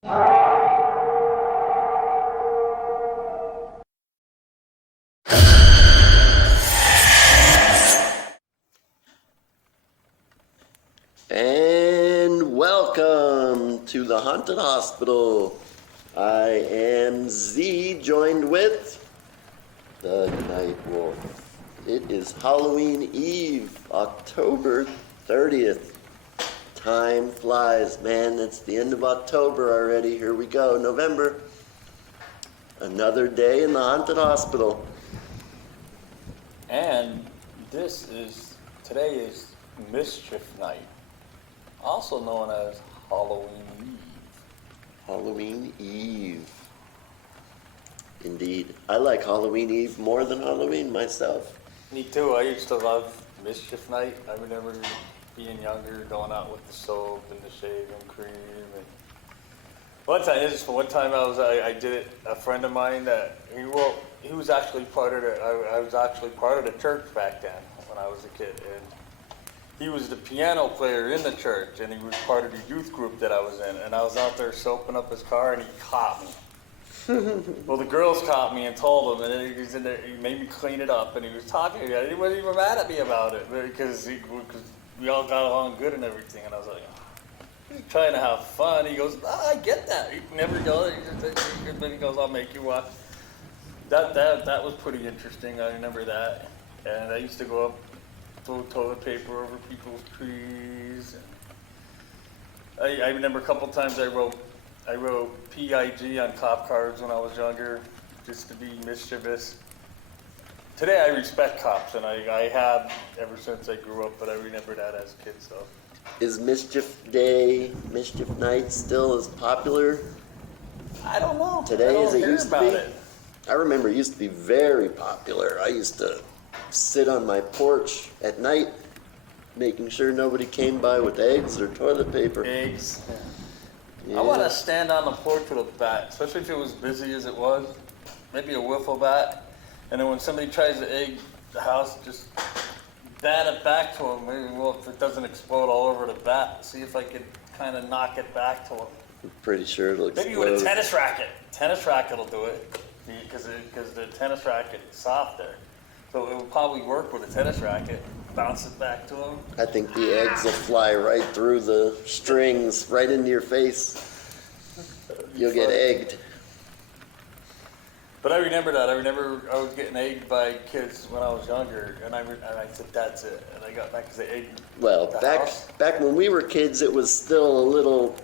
And welcome to the Haunted Hospital. I am Z, joined with the Nightwolf. It is Halloween Eve, October 30th. Time flies, man. It's the end of October already. Here we go, November. Another day in the Haunted Hospital. And today is Mischief Night, also known as Halloween Eve. Halloween Eve. Indeed. I like Halloween Eve more than Halloween myself. Me too. I used to love Mischief Night. I remember being younger, going out with the soap and the shaving cream. And one time I did it. A friend of mine he was actually part of I was actually part of the church back then when I was a kid, and he was the piano player in the church, and he was part of the youth group that I was in. And I was out there soaping up his car, and he caught me. Well, the girls caught me and told him, and then he was in there. He made me clean it up, and he was talking to me. He wasn't even mad at me about it because we all got along good and everything. And I was like, he's trying to have fun. He goes, I get that. He never goes. He goes, I'll make you watch. That was pretty interesting. I remember that. And I used to go up, throw toilet paper over people's trees. And I remember a couple times I wrote PIG on cop cars when I was younger, just to be mischievous. Today I respect cops, and I have ever since I grew up, but I remember that as a kid, so. Is Mischief Day, Mischief Night still as popular I don't know. today as it hear used to about be? it. I remember it used to be very popular. I used to sit on my porch at night, making sure nobody came by with eggs or toilet paper. Eggs. Yeah. I want to stand on the porch with a bat, especially if it was busy as it was. Maybe a wiffle bat. And then when somebody tries to egg the house, just bat it back to them. Maybe, if it doesn't explode all over the bat, see if I could kind of knock it back to them. I'm pretty sure it'll explode. Maybe with a tennis racket. Tennis racket will do it because the tennis racket is soft there. So it will probably work with a tennis racket. Bounce it back to them. I think the eggs will fly right through the strings, right into your face. You'll get egged. But I remember that. I remember I was getting egged by kids when I was younger, and I said, that's it. And I got back because they egged Well, the house. back when we were kids, it was still a little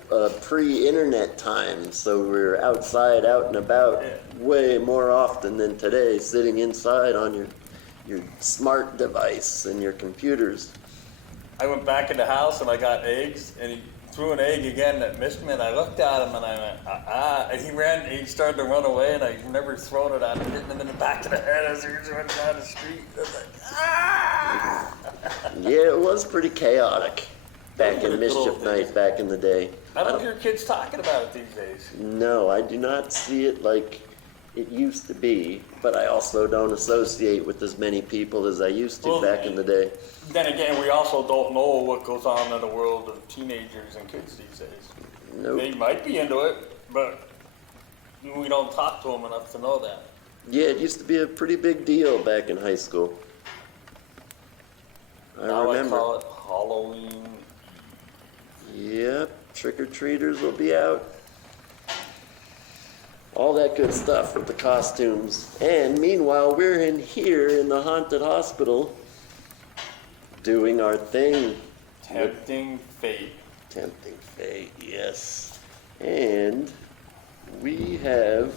pre-internet time, so we were outside, out and about way more often than today, sitting inside on your smart device and your computers. I went back in the house and I got eggs, and he threw an egg again that missed me, and I looked at him and I went, and he started to run away, and I never thrown it at him, hitting him in the back of the head as he was running down the street. I was like, Yeah, it was pretty chaotic back in Mischief Night back in the day. I don't hear kids talking about it these days. No, I do not see it like it used to be, but I also don't associate with as many people as I used to back in the day. Then again, we also don't know what goes on in the world of teenagers and kids these days. Nope. They might be into it, but we don't talk to them enough to know that. Yeah, it used to be a pretty big deal back in high school. I remember. I call it Halloween. Yep, trick-or-treaters will be out. All that good stuff with the costumes. And meanwhile, we're in here in the haunted hospital doing our thing. Tempting fate. Tempting fate, yes. And we have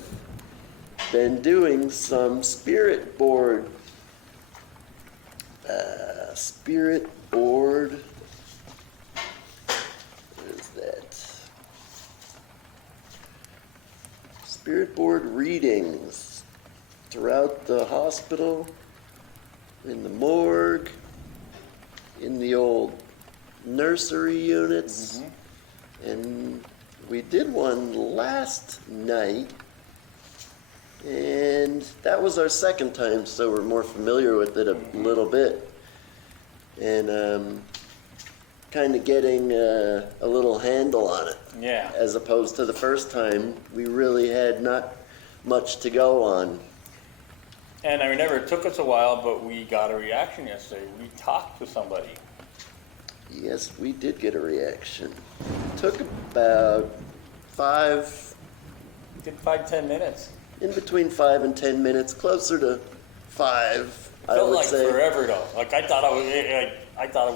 been doing some spirit board. Spirit board. What is that? Spirit board readings throughout the hospital, in the morgue, in the old nursery units. And we did one last night, and that was our second time, so we're more familiar with it a little bit. And kind kind of getting a little handle on it. Yeah. As opposed to the first time, we really had not much to go on. And I remember it took us a while, but we got a reaction yesterday. We talked to somebody. Yes, we did get a reaction. Took about Did 5-10 minutes. in between 5 and 10 minutes, closer to 5, I Felt would like say. forever though. Like I thought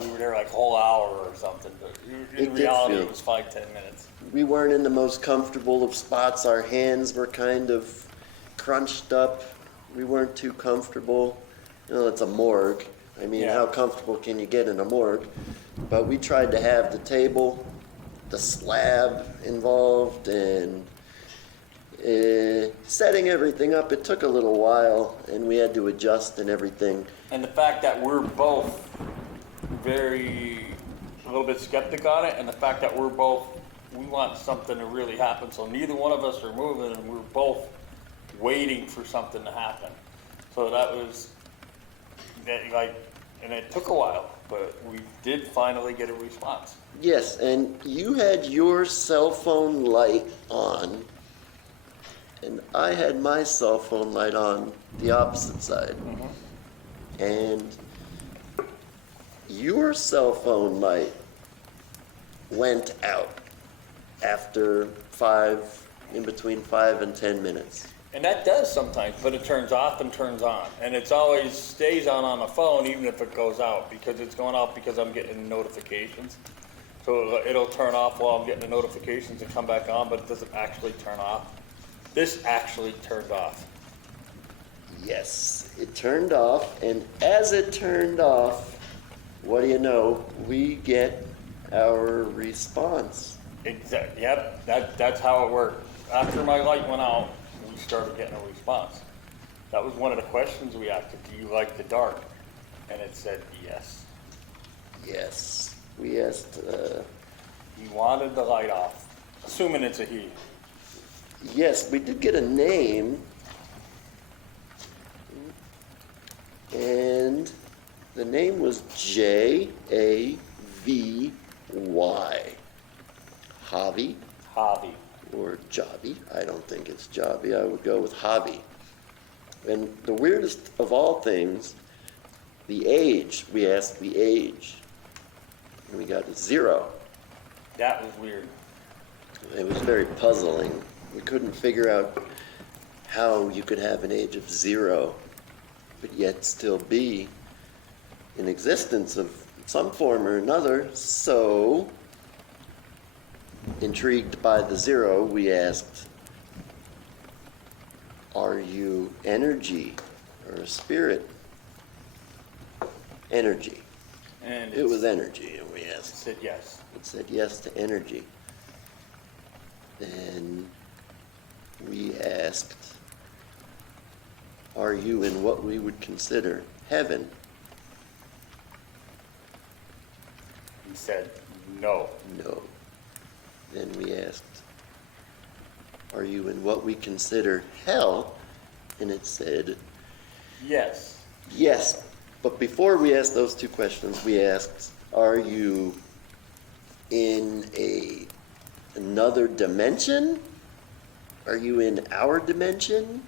we were there like a whole hour or something. But It in did reality, feel- it was 5-10 minutes. We weren't in the most comfortable of spots. Our hands were kind of crunched up. We weren't too comfortable. You know, it's a morgue. I mean, Yeah. how comfortable can you get in a morgue? But we tried to have the table, the slab involved, and setting everything up. It took a little while, and we had to adjust and everything. And the fact that we're both a little bit skeptic on it, and the fact that we want something to really happen, so neither one of us are moving, and we're both waiting for something to happen. So that was, and it took a while, but we did finally get a response. Yes, and you had your cell phone light on, and I had my cell phone light on the opposite side. And your cell phone light went out after in between 5 and 10 minutes. And that does sometimes, but it turns off and turns on. And it's always stays on the phone, even if it goes out, because it's going off because I'm getting notifications. So it'll turn off while I'm getting the notifications and come back on, but it doesn't actually turn off. This actually turned off. Yes, it turned off, and as it turned off, what do you know? We get our response. Exactly. Yep. That's how it worked. After my light went out, we started getting a response. That was one of the questions we asked it. Do you like the dark? And it said yes. Yes, we asked. He wanted the light off, assuming it's a he. Yes, we did get a name, and the name was Javy. Javi Hobby. or Jobby. I don't think it's Jobby. I would go with Javi. And the weirdest of all things, the age. We asked the age, and we got a 0. That was weird. It was very puzzling. We couldn't figure out how you could have an age of 0, but yet still be in existence of some form or another. So, intrigued by the 0, we asked, are you energy or a spirit? Energy. And It was energy, and we It asked. said yes. It said yes to energy. Then we asked, are you in what we would consider heaven? He said no. No. Then we asked, are you in what we consider hell? And it said Yes. yes. But before we asked those two questions, we asked, are you in another dimension? Are you in our dimension?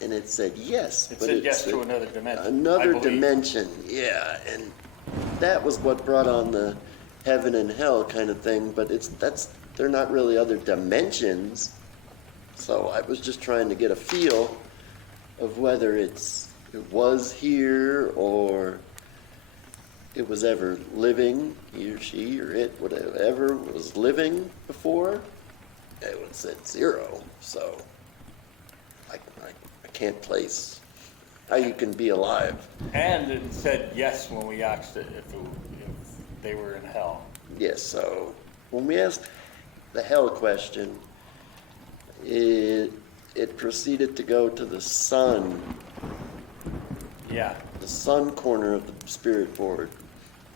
And it said yes. It but said yes to another dimension. I Another believe. dimension, yeah. And that was what brought on the heaven and hell kind of thing. But they're not really other dimensions. So I was just trying to get a feel of whether it was here or it was ever living, he or she or it, whatever was living before. It would said 0, so I can't place how you can be alive. And it said yes when we asked it if they were in hell. Yes, so when we asked the hell question, it proceeded to go to the sun, Yeah. the sun corner of the spirit board.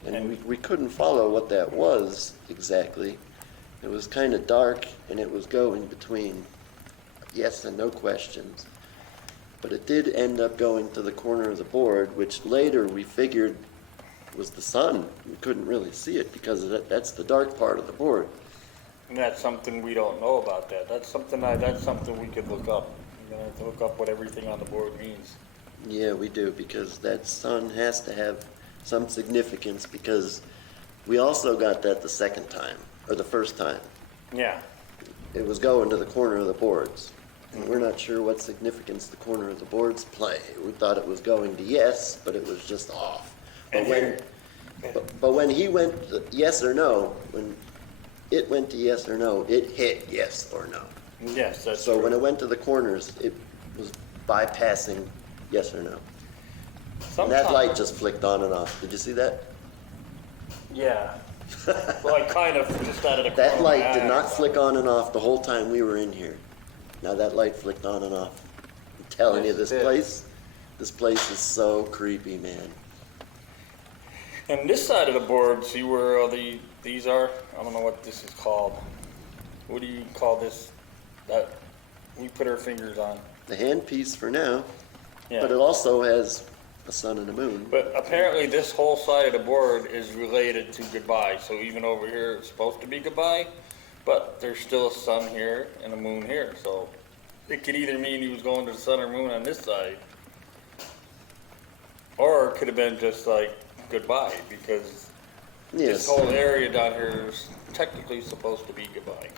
And we couldn't follow what that was exactly. It was kind of dark, and it was going between yes and no questions. But it did end up going to the corner of the board, which later we figured was the sun. We couldn't really see it because that's the dark part of the board. And that's something we don't know about that. That's something we could look up. You're gonna have to look up what everything on the board means. Yeah, we do, because that sun has to have some significance, because we also got that the second time, or the first time. Yeah. It was going to the corner of the boards. And we're not sure what significance the corner of the boards play. We thought it was going to yes, but it was just off. But when he went yes or no, when it went to yes or no, it hit yes or no. Yes, that's So true. when it went to the corners, it was bypassing yes or no. And that light just flicked on and off. Did you see that? Yeah. Well, I kind of just out of the corner That of my light did eye, not so- flick on and off the whole time we were in here. Now that light flicked on and off. I'm telling you, Yes, this it did. place is so creepy, man. And this side of the board, see where all these are? I don't know what this is called. What do you call this? That we put our fingers on. The handpiece for now, Yeah. but it also has a sun and a moon. But apparently this whole side of the board is related to goodbye. So even over here it's supposed to be goodbye, but there's still a sun here and a moon here. So it could either mean he was going to the sun or moon on this side, or it could have been just like goodbye, because Yes. this whole area down here is technically supposed to be goodbye.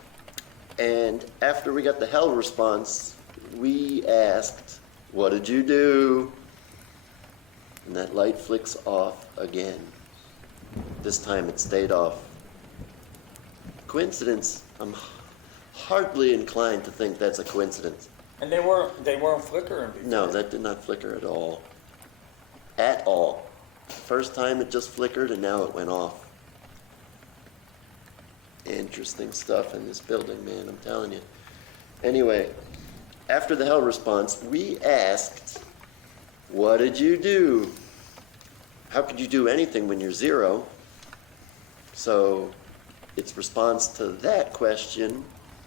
And after we got the hell response, we asked, "What did you do?" And that light flicks off again. This time it stayed off. Coincidence? I'm hardly inclined to think that's a coincidence. And they weren't flickering before. No, that did not flicker at all. At all. First time it just flickered and now it went off. Interesting stuff in this building, man, I'm telling you. Anyway, after the hell response, we asked, "What did you do?" How could you do anything when you're zero? So its response to that question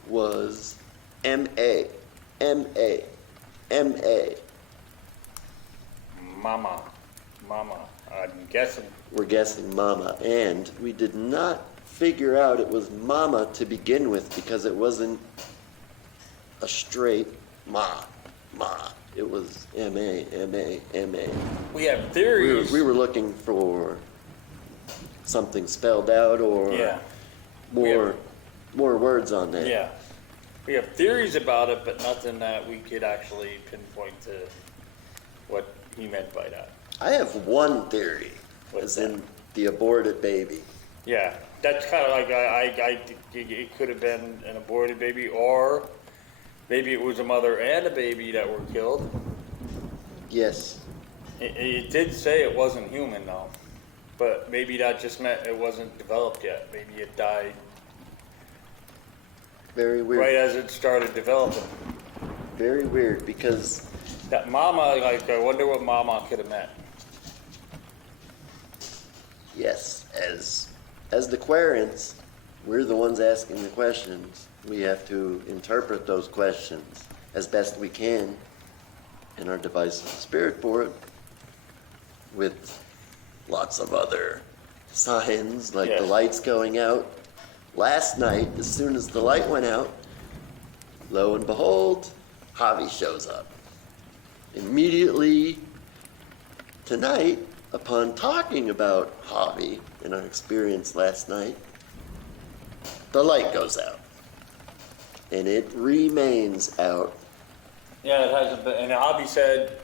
was M-A, M-A, M-A. Mama. I'm guessing. We're guessing mama, and we did not figure out it was mama to begin with because it wasn't a straight ma. It was M-A, M-A, M-A. We have theories. We were looking for something spelled out or Yeah. more words on there. Yeah. We have theories about it, but nothing that we could actually pinpoint to what he meant by that. I have one theory, What's as in the aborted baby. Yeah, that's kind of like it could have been an aborted baby, or maybe it was a mother and a baby that were killed. Yes. It did say it wasn't human, though, but maybe that just meant it wasn't developed yet. Maybe it died Very weird. right as it started developing. Very weird, because That mama, like, I wonder what mama could have meant. yes, as the querents, we're the ones asking the questions. We have to interpret those questions as best we can in our device of the spirit board with lots of other signs, like the Yes. lights going out. Last night, as soon as the light went out, lo and behold, Javi shows up. Immediately tonight, upon talking about Javi and our experience last night, the light goes out. And it remains out. Yeah, it hasn't been. And Hobby said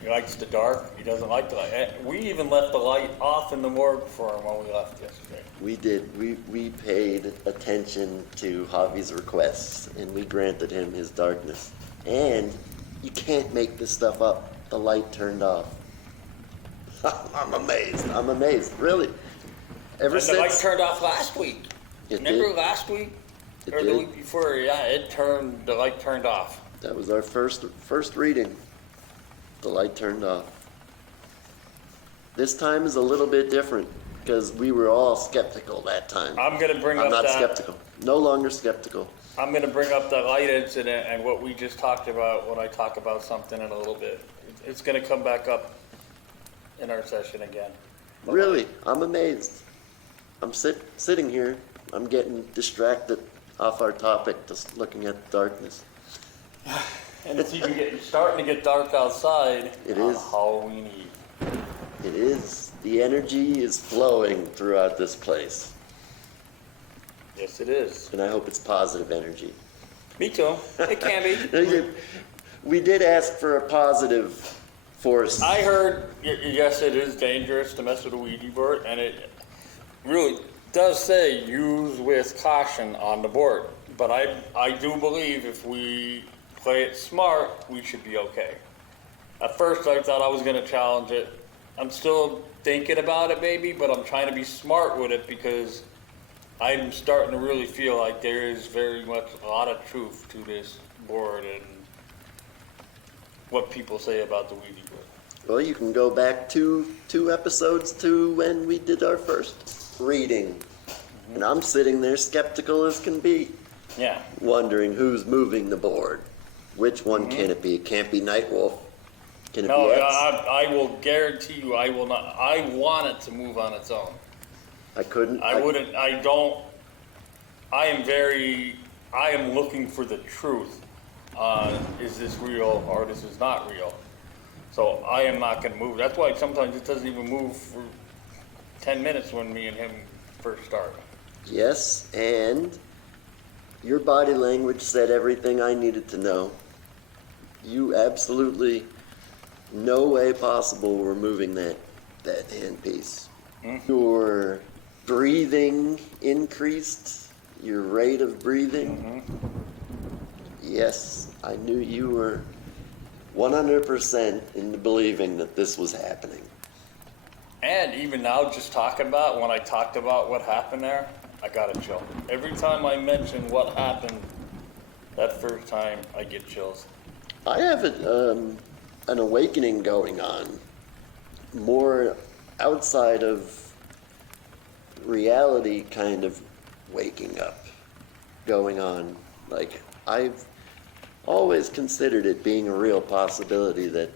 he likes the dark. He doesn't like the light. We even left the light off in the morgue for him when we left yesterday. We did. We paid attention to Javi's requests, and we granted him his darkness. And you can't make this stuff up. The light turned off. I'm amazed. Really. Ever And the light since turned off last week. It Remember did. last week? It Or the did. week before? Yeah, the light turned off. That was our first reading. The light turned off. This time is a little bit different because we were all skeptical that time. I'm gonna bring I'm up not that. skeptical. No longer skeptical. I'm going to bring up the light incident and what we just talked about when I talk about something in a little bit. It's going to come back up in our session again. Really, I'm amazed. I'm sitting here. I'm getting distracted off our topic, just looking at the darkness. And it's even starting to get dark outside. It on is. Halloween Eve. It is. The energy is flowing throughout this place, Yes, it is. and I hope it's positive energy. Me too. It can be. We did ask for a positive force. I heard, yes, it is dangerous to mess with a Ouija board, and it really does say use with caution on the board. But I do believe if we play it smart, we should be okay. At first, I thought I was going to challenge it. I'm still thinking about it, maybe, but I'm trying to be smart with it because I'm starting to really feel like there is very much a lot of truth to this board and what people say about the Ouija board. Well, you can go back two episodes to when we did our first reading. And I'm sitting there skeptical as can be, Yeah. wondering who's moving the board. Which one can it be? It can't be Nightwolf. Can it No, be X? I will guarantee you I will not. I want it to move on its own. I couldn't. I wouldn't, I don't, I am looking for the truth on is this real or this is not real. So I am not going to move. That's why sometimes it doesn't even move for 10 minutes when me and him first start. Yes, and your body language said everything I needed to know. You absolutely, no way possible were moving that handpiece. Your breathing increased, your rate of breathing. Yes, I knew you were 100% in the believing that this was happening. And even now, just talking about, when I talked about what happened there, I got a chill. Every time I mention what happened that first time, I get chills. I have an awakening going on, more outside of reality kind of waking up going on. Like, I've always considered it being a real possibility that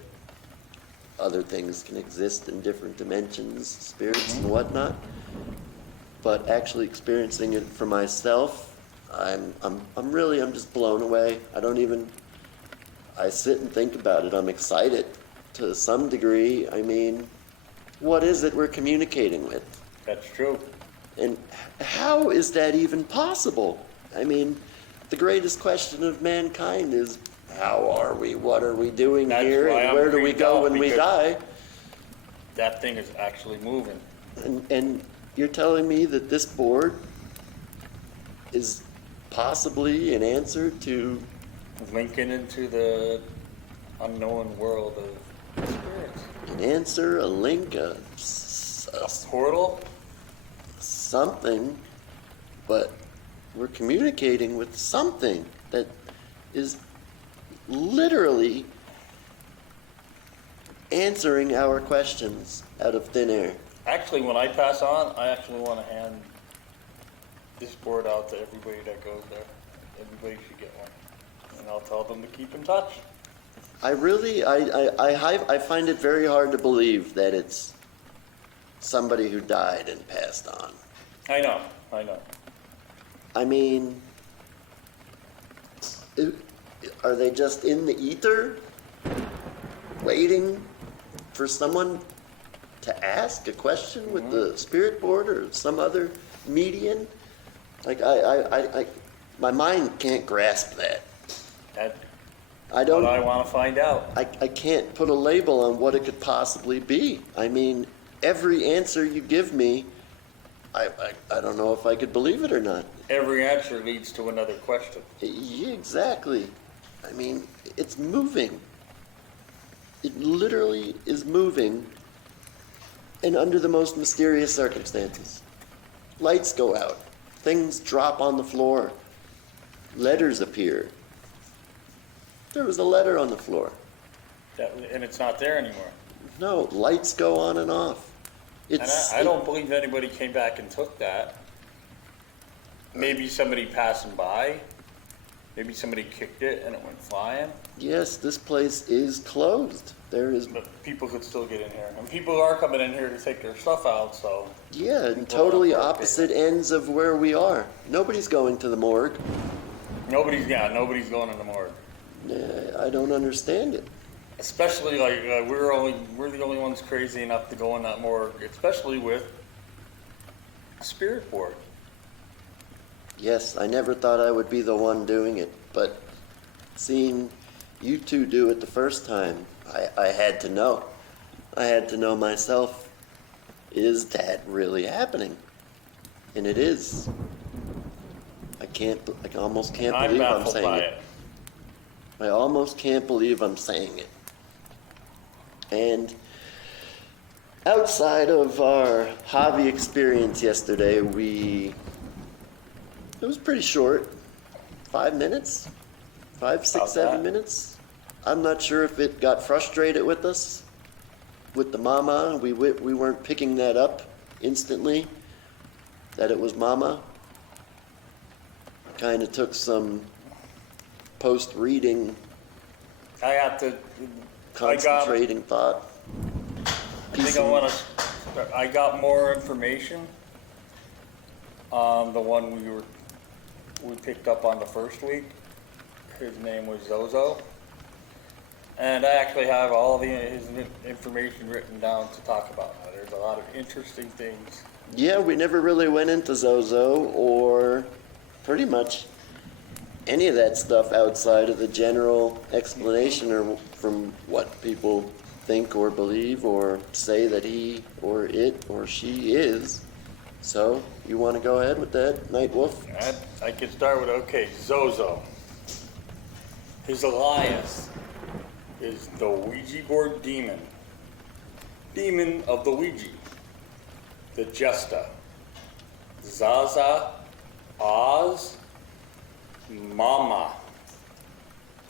other things can exist in different dimensions, spirits and whatnot. But actually experiencing it for myself, I'm just blown away. I sit and think about it. I'm excited to some degree. I mean, what is it we're communicating with? That's true. And how is that even possible? I mean, the greatest question of mankind is, how are we? What are we doing That's here? why And I'm where do we freaked go out, when we because die? that thing is actually moving. And you're telling me that this board is possibly an answer to... Linking into the unknown world of spirits. An answer, a link, A portal? something, but we're communicating with something that is literally answering our questions out of thin air. Actually, when I pass on, I actually want to hand this board out to everybody that goes there. Everybody should get one. And I'll tell them to keep in touch. I find it very hard to believe that it's somebody who died and passed on. I know. I mean, are they just in the ether, waiting for someone to ask a question with the spirit board or some other medium? Like, my mind can't grasp that. That's I don't. what I want to find out. I can't put a label on what it could possibly be. I mean, every answer you give me, I don't know if I could believe it or not. Every answer leads to another question. Yeah, exactly. I mean, it's moving. It literally is moving, and under the most mysterious circumstances. Lights go out. Things drop on the floor. Letters appear. There was a letter on the floor. And it's not there anymore. No, lights go on and off. And I don't believe anybody came back and took that. Maybe somebody passing by. Maybe somebody kicked it and it went flying. Yes, this place is closed. There is, But people could still get in here. And people are coming in here to take their stuff out, so. yeah, totally opposite ends of where we are. Nobody's going to the morgue. Nobody's going in the morgue. I don't understand it. Especially like we're the only ones crazy enough to go in that morgue, especially with Spirit Board. Yes, I never thought I would be the one doing it, but seeing you two do it the first time, I had to know. I had to know myself, is that really happening? And it is. I almost can't I'm believe I'm baffled saying by it. it. I almost can't believe I'm saying it. And outside of our hobby experience yesterday, it was pretty short. 5 minutes? 5, 6, About 7 that. minutes? I'm not sure if it got frustrated with us, with the mama. We weren't picking that up instantly, that it was mama. Kind of took some post-reading, I have to. concentrating thought. I got more information on the one we picked up on the first week. His name was ZoZo. And I actually have all his information written down to talk about. There's a lot of interesting things. Yeah, we never really went into ZoZo or pretty much any of that stuff outside of the general explanation or from what people think or believe or say that he or it or she is. So, you want to go ahead with that, Nightwolf? I could start with, ZoZo. His alias is the Ouija board demon. Demon of the Ouija. The Justa. Zaza. Oz. Mama.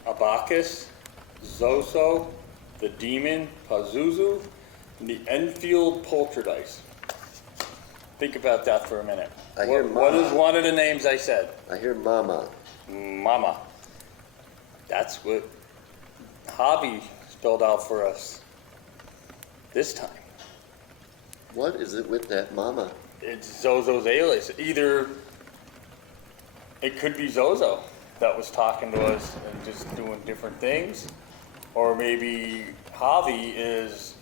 Abacus. Zoso. The Demon. Pazuzu. And the Enfield Poltergeist. Think about that for a minute. What is one of the names I said? I hear mama. Mama. That's what Hobby spelled out for us this time. What is it with that mama? It's ZoZo's alias. Either it could be ZoZo that was talking to us and just doing different things, or maybe Javi is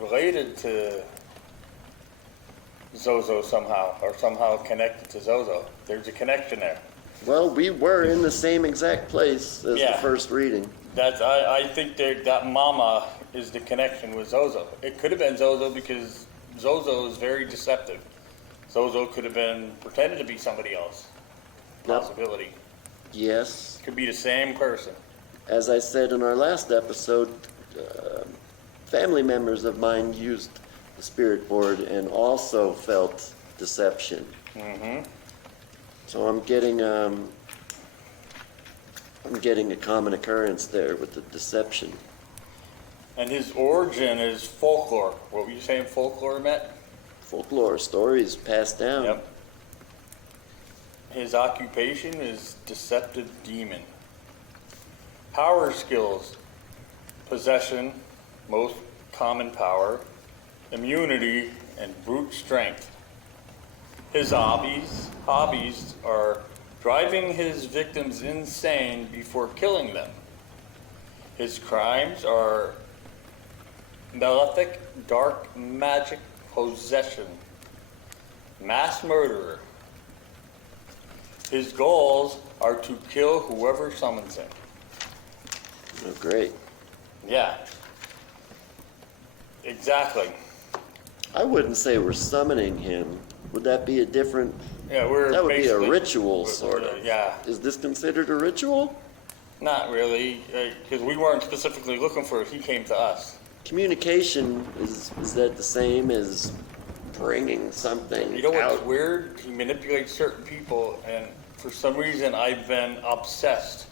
related to ZoZo somehow, or somehow connected to ZoZo. There's a connection there. Well, we were in the same exact place as the first reading. I think that Mama is the connection with ZoZo. It could have been ZoZo because ZoZo is very deceptive. ZoZo could have been pretended to be somebody else. Possibility. Yes. Could be the same person. As I said in our last episode, family members of mine used the spirit board and also felt deception. Mm-hmm. So I'm getting a common occurrence there with the deception. And his origin is folklore. What were you saying folklore meant? Folklore stories passed down. Yep. His occupation is deceptive demon. Power skills: possession, most common power, immunity, and brute strength. His hobbies are driving his victims insane before killing them. His crimes are malefic, dark magic, possession, mass murderer. His goals are to kill whoever summons him. Oh, great. Yeah. Exactly. I wouldn't say we're summoning him. Would that be a different... Yeah, that would be a ritual, sort of. Yeah. Is this considered a ritual? Not really, because we weren't specifically looking for it. He came to us. Communication, is that the same as bringing something You know what's out? weird? He manipulates certain people, and for some reason I've been obsessed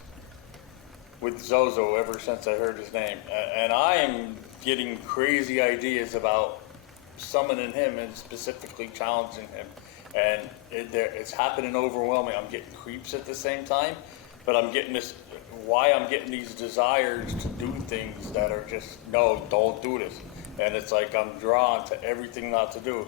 with ZoZo ever since I heard his name. And I am getting crazy ideas about summoning him and specifically challenging him. And it's happening overwhelming. I'm getting creeps at the same time. but why I'm getting these desires to do things that are just, no, don't do this. And it's like I'm drawn to everything not to do,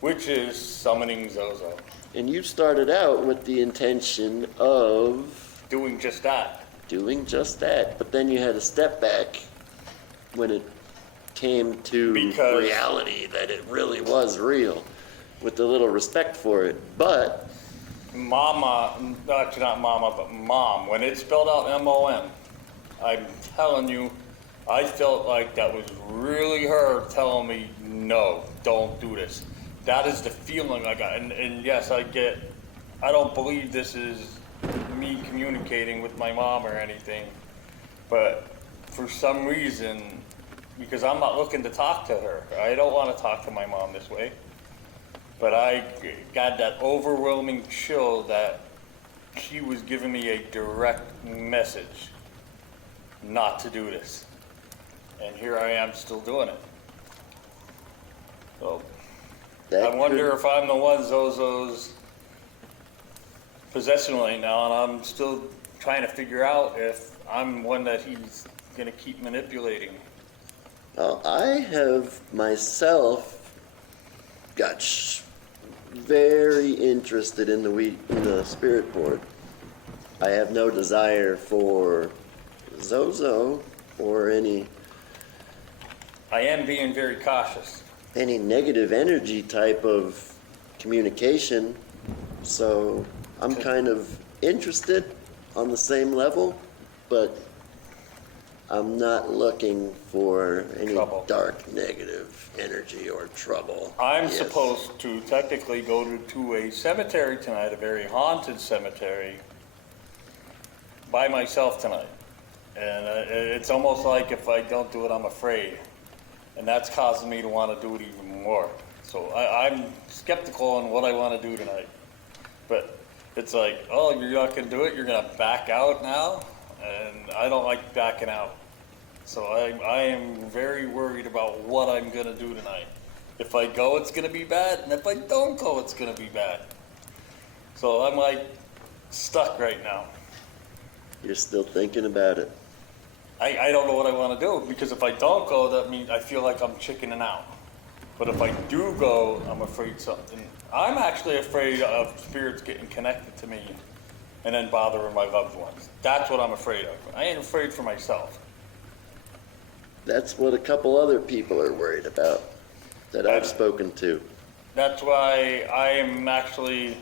which is summoning ZoZo. And you started out with the intention of Doing just that. doing just that, but then you had a step back when it came to reality that it really was real, with a little respect for it. But Mama, actually not Mama, but Mom, when it spelled out M-O-M, I'm telling you, I felt like that was really her telling me, no, don't do this. That is the feeling I got. And yes, I don't believe this is me communicating with my mom or anything, but for some reason, because I'm not looking to talk to her, I don't want to talk to my mom this way, but I got that overwhelming chill that she was giving me a direct message not to do this. And here I am still doing it. So I wonder if I'm the one ZoZo's possessing right now, and I'm still trying to figure out if I'm one that he's going to keep manipulating. I have myself got very interested in the spirit board. I have no desire for ZoZo or any I am being very cautious. negative energy type of communication, so I'm kind of interested on the same level, but I'm not looking for any dark negative energy or trouble. I'm supposed to technically go to a cemetery tonight, a very haunted cemetery, by myself tonight. And it's almost like if I don't do it, I'm afraid. And that's causing me to want to do it even more. So I'm skeptical on what I want to do tonight. But it's like, oh, you're not going to do it? You're going to back out now? And I don't like backing out. So I am very worried about what I'm going to do tonight. If I go, it's going to be bad. And if I don't go, it's going to be bad. So I'm like stuck right now. You're still thinking about it. I don't know what I want to do, because if I don't go, that means I feel like I'm chickening out. But if I do go, I'm afraid something. I'm actually afraid of spirits getting connected to me and then bothering my loved ones. That's what I'm afraid of. I ain't afraid for myself. That's what a couple other people are worried about that I've spoken to. That's why I am actually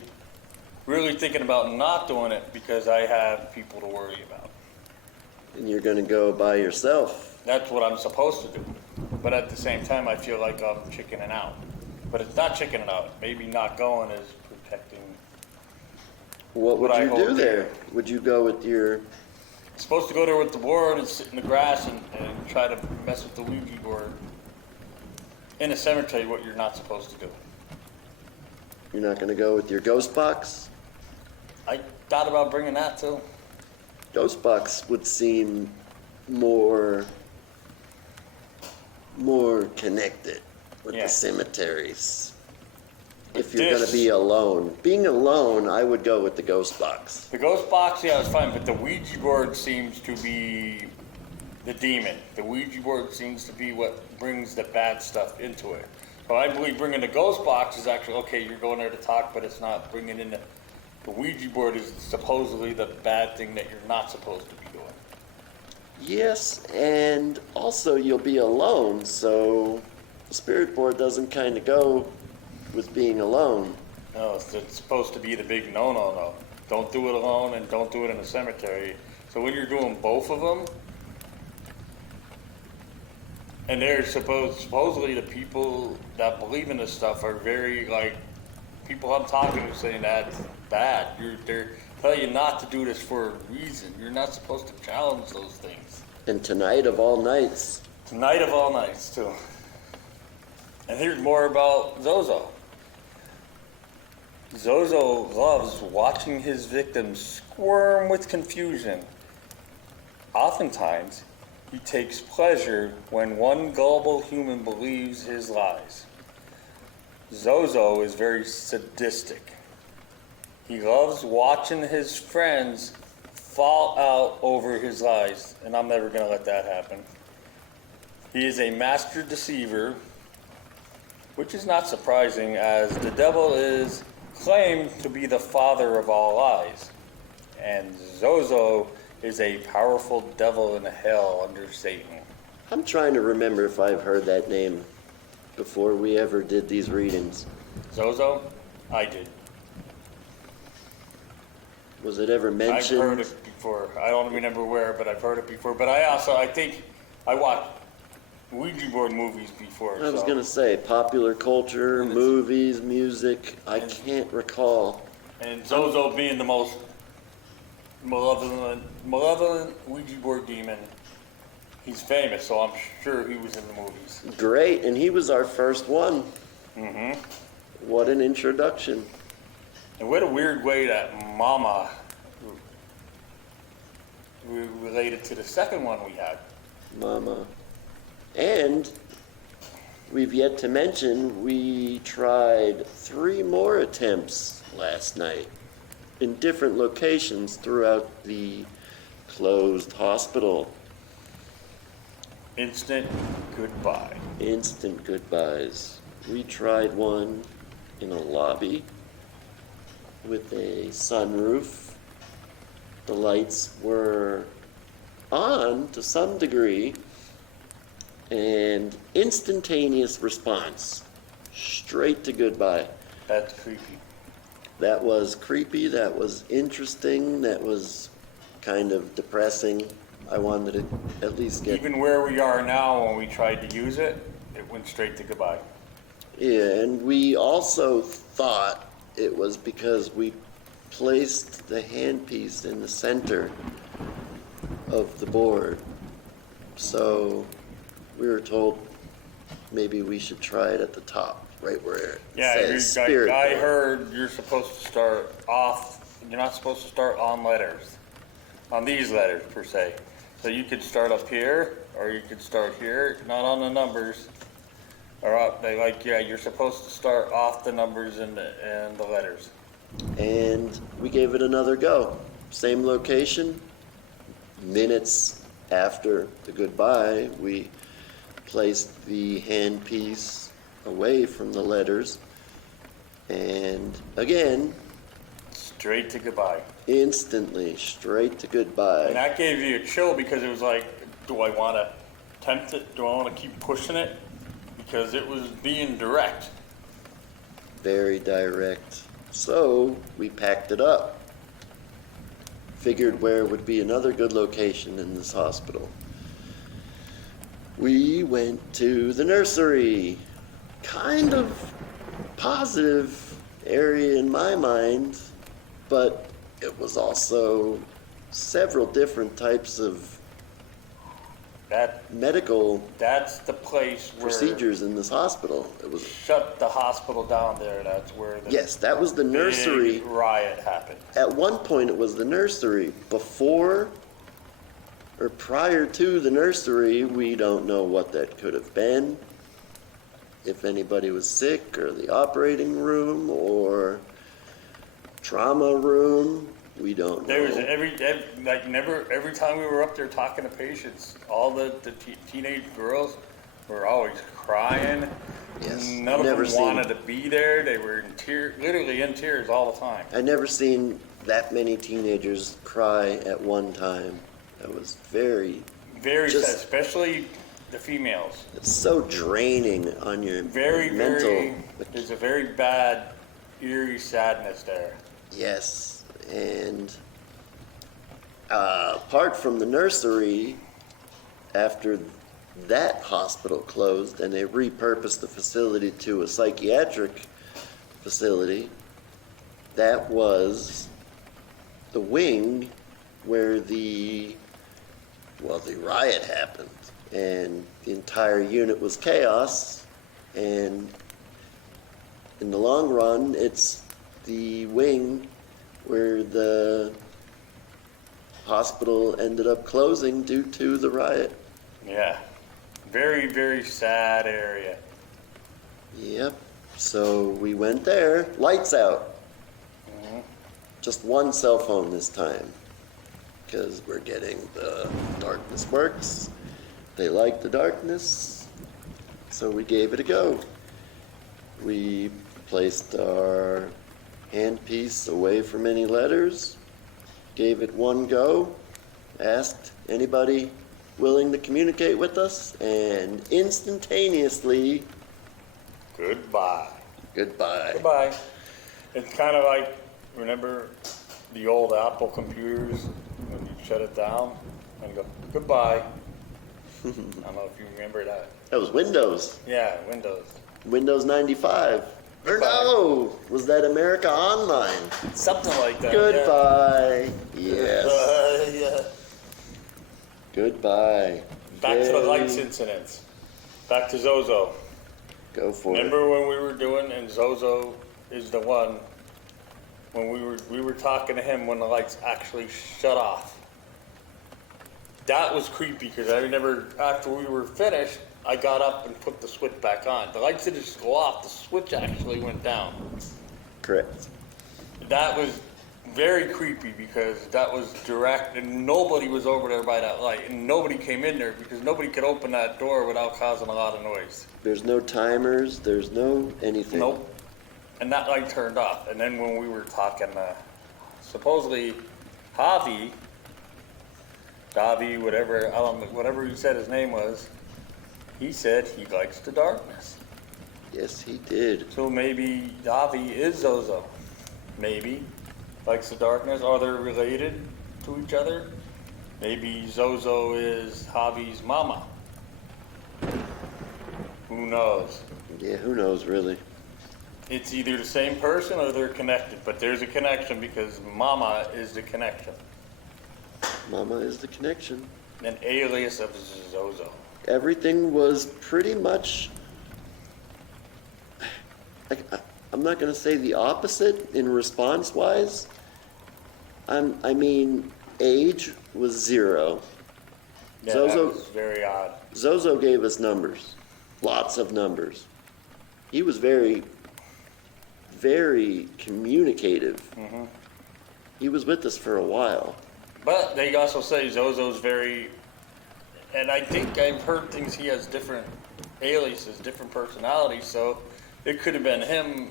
really thinking about not doing it, because I have people to worry about. And you're going to go by yourself. That's what I'm supposed to do. But at the same time, I feel like I'm chickening out. But it's not chickening out. Maybe not going is protecting. What would you do there? Would you go with your... Supposed to go there with the board and sit in the grass and try to mess with the Ouija board. In a cemetery, what you're not supposed to do. You're not going to go with your ghost box? I thought about bringing that too. Ghost box would seem more connected with the cemeteries. If you're going to be alone. Being alone, I would go with the ghost box. The ghost box, yeah, it's fine, but the Ouija board seems to be the demon. The Ouija board seems to be what brings the bad stuff into it. So I believe bringing the ghost box is actually, okay, you're going there to talk, but it's not bringing in the Ouija board is supposedly the bad thing that you're not supposed to be doing. Yes, and also you'll be alone, so the spirit board doesn't kind of go with being alone. No, it's supposed to be the big no-no, though. Don't do it alone and don't do it in a cemetery. So when you're doing both of them, and they're supposedly the people that believe in this stuff are very, like, people I'm talking to saying that's bad. They're telling you not to do this for a reason. You're not supposed to challenge those things. And tonight of all nights. Tonight of all nights, too. And here's more about ZoZo. ZoZo loves watching his victims squirm with confusion. Oftentimes, he takes pleasure when one gullible human believes his lies. ZoZo is very sadistic. He loves watching his friends fall out over his lies, and I'm never going to let that happen. He is a master deceiver, which is not surprising, as the devil is claimed to be the father of all lies, and ZoZo is a powerful devil in hell under Satan. I'm trying to remember if I've heard that name before we ever did these readings. ZoZo? I did. Was it ever mentioned? I've heard it before. I don't remember where, but I've heard it before. But I think I watched Ouija board movies before. I was going to say, popular culture, movies, music, I can't recall. And ZoZo being the most malevolent Ouija board demon, he's famous, so I'm sure he was in the movies. Great, and he was our first one. Mm-hmm. What an introduction. And what a weird way that Mama related to the second one we had. Mama. And we've yet to mention we tried 3 more attempts last night in different locations throughout the closed hospital. Instant goodbye. Instant goodbyes. We tried one in a lobby with a sunroof. The lights were on to some degree, and instantaneous response. Straight to goodbye. That's creepy. That was creepy, that was interesting, that was kind of depressing. I wanted to at least get... Even where we are now, when we tried to use it, it went straight to goodbye. Yeah, and we also thought it was because we placed the handpiece in the center of the board. So we were told maybe we should try it at the top, right where it says spirit. I heard you're supposed to start off, you're not supposed to start on letters, on these letters per se. So you could start up here, or you could start here, not on the numbers. Or up, you're supposed to start off the numbers and the letters. And we gave it another go. Same location. Minutes after the goodbye, we placed the handpiece away from the letters. And again, straight to goodbye. Instantly, straight to goodbye. And that gave you a chill because it was like, do I want to tempt it? Do I want to keep pushing it? Because it was being direct. Very direct. So we packed it up. Figured where would be another good location in this hospital. We went to the nursery. Kind of positive area in my mind, but it was also several different types of medical that's the place where procedures in this hospital. It was shut the hospital down there. That's where the yes, that was the nursery. Big riot happened. At one point, it was the nursery. Before or prior to the nursery, we don't know what that could have been. If anybody was sick, or the operating room, or trauma room. We don't know. There was every time we were up there talking to patients, all the teenage girls were always crying. Yes. None of them wanted to be there. They were in tears, literally in tears all the time. I've never seen that many teenagers cry at one time. That was very sad, especially the females. It's so draining on your mental. There's a very bad, eerie sadness there. Yes. And apart from the nursery, after that hospital closed and they repurposed the facility to a psychiatric facility, that was the wing where the riot happened. And the entire unit was chaos. And in the long run, it's the wing where the hospital ended up closing due to the riot. Yeah. Very, very sad area. Yep. So we went there, lights out. Mm-hmm. Just one cell phone this time. because we're getting the darkness works. They like the darkness, so we gave it a go. We placed our handpiece away from any letters, gave it one go, asked anybody willing to communicate with us, and instantaneously, Goodbye. goodbye. Goodbye. It's kind of like, remember the old Apple computers when you shut it down and go, goodbye. I don't know if you remember that. That was Windows. Yeah, Windows. Windows 95. Or Goodbye. no, was that America Online? Something like that. Goodbye. Yeah. Yes. Yeah. Goodbye. Back to the Very- lights incidents. Back to ZoZo. Go for it. Remember when we were doing, and ZoZo is the one, when we were talking to him when the lights actually shut off. That was creepy because I remember after we were finished, I got up and put the switch back on. The lights didn't just go off, the switch actually went down. Correct. That was very creepy because that was direct and nobody was over there by that light and nobody came in there because nobody could open that door without causing a lot of noise. There's no timers, there's no anything. Nope. And that light turned off. And then when we were talking, supposedly Davi, whatever, I don't know, whatever he said his name was, he said he likes the darkness. Yes, he did. So maybe Davi is ZoZo. Maybe. Likes the darkness. Are they related to each other? Maybe ZoZo is Javi's mama. Who knows? Yeah, who knows really? It's either the same person or they're connected, but there's a connection because mama is the connection. Mama is the connection. An alias of ZoZo. Everything was pretty much, I'm not going to say the opposite in response-wise. I mean, age was 0. Yeah, ZoZo- that was very odd. ZoZo gave us numbers, lots of numbers. He was very, very communicative. Mm-hmm. He was with us for a while. But they also say ZoZo's very, and I think I've heard things, he has different aliases, different personalities, so it could have been him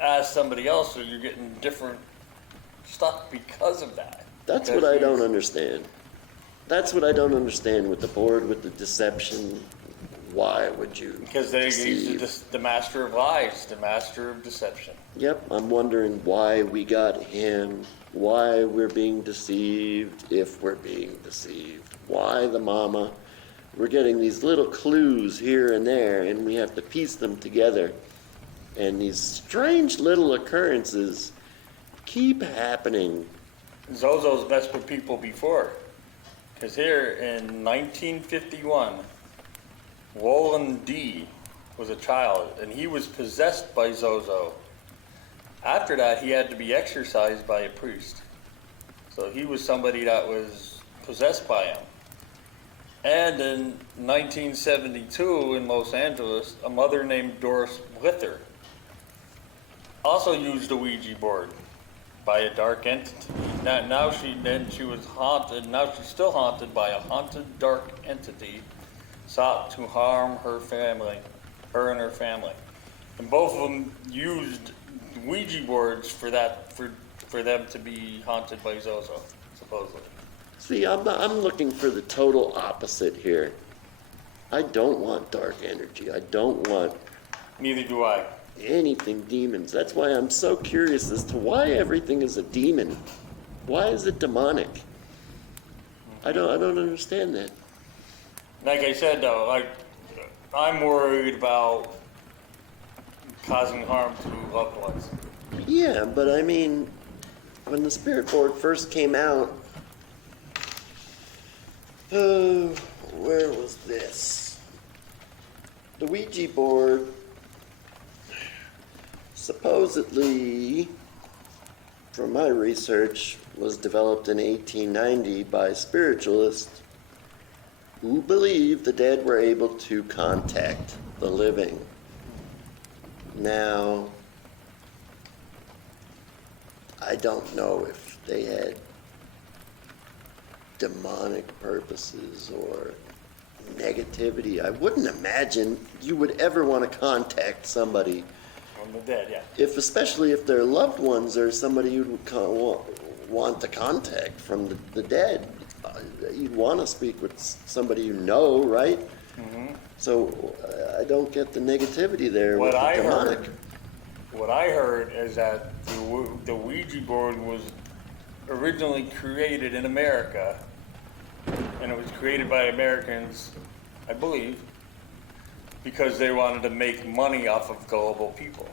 as somebody else, so you're getting different stuff because of that. That's Because what I don't he's- understand. That's what I don't understand with the board, with the deception. Why would you Because he's deceive? the master of lies, the master of deception. Yep, I'm wondering why we got him, why we're being deceived, if we're being deceived, why the mama. We're getting these little clues here and there, and we have to piece them together. And these strange little occurrences keep happening. ZoZo's messed with people before. Because here in 1951, Roland D was a child, and he was possessed by ZoZo. After that, he had to be exorcised by a priest. So he was somebody that was possessed by him. And in 1972 in Los Angeles, a mother named Doris Blither also used a Ouija board by a dark entity. Now she was haunted, now she's still haunted by a haunted dark entity sought to harm her family, her and her family. And both of them used Ouija boards for that, for them to be haunted by ZoZo, supposedly. See, I'm looking for the total opposite here. I don't want dark energy. I don't want Neither do I. anything demons. That's why I'm so curious as to why everything is a demon. Why is it demonic? I don't understand that. Like I said though, I'm worried about causing harm to loved ones. Yeah, but I mean, when the spirit board first came out, where was this? The Ouija board supposedly, from my research, was developed in 1890 by spiritualists who believed the dead were able to contact the living. Now, I don't know if they had demonic purposes or negativity. I wouldn't imagine you would ever want to contact somebody, From the dead, yeah. especially if their loved ones or somebody you'd want to contact from the dead. You'd want to speak with somebody you know, right? Mm-hmm. So I don't get the negativity there What with the I demonic. What I heard is that the Ouija board was originally created in America, and it was created by Americans, I believe, because they wanted to make money off of gullible people.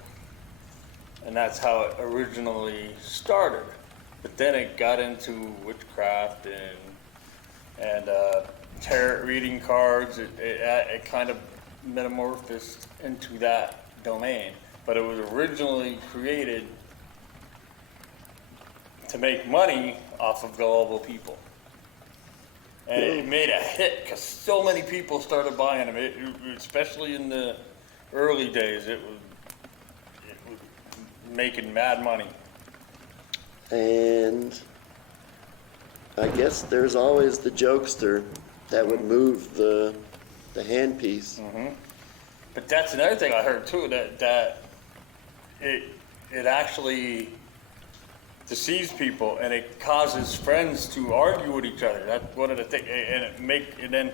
And that's how it originally started. But then it got into witchcraft and tarot reading cards. It kind of metamorphosed into that domain. But it was originally created to make money off of gullible people. And it made a hit because so many people started buying them, especially in the early days. It was making mad money. And I guess there's always the jokester that would move the handpiece. Mm-hmm. But that's another thing I heard too, that it actually deceives people and it causes friends to argue with each other. That's one of the things, and then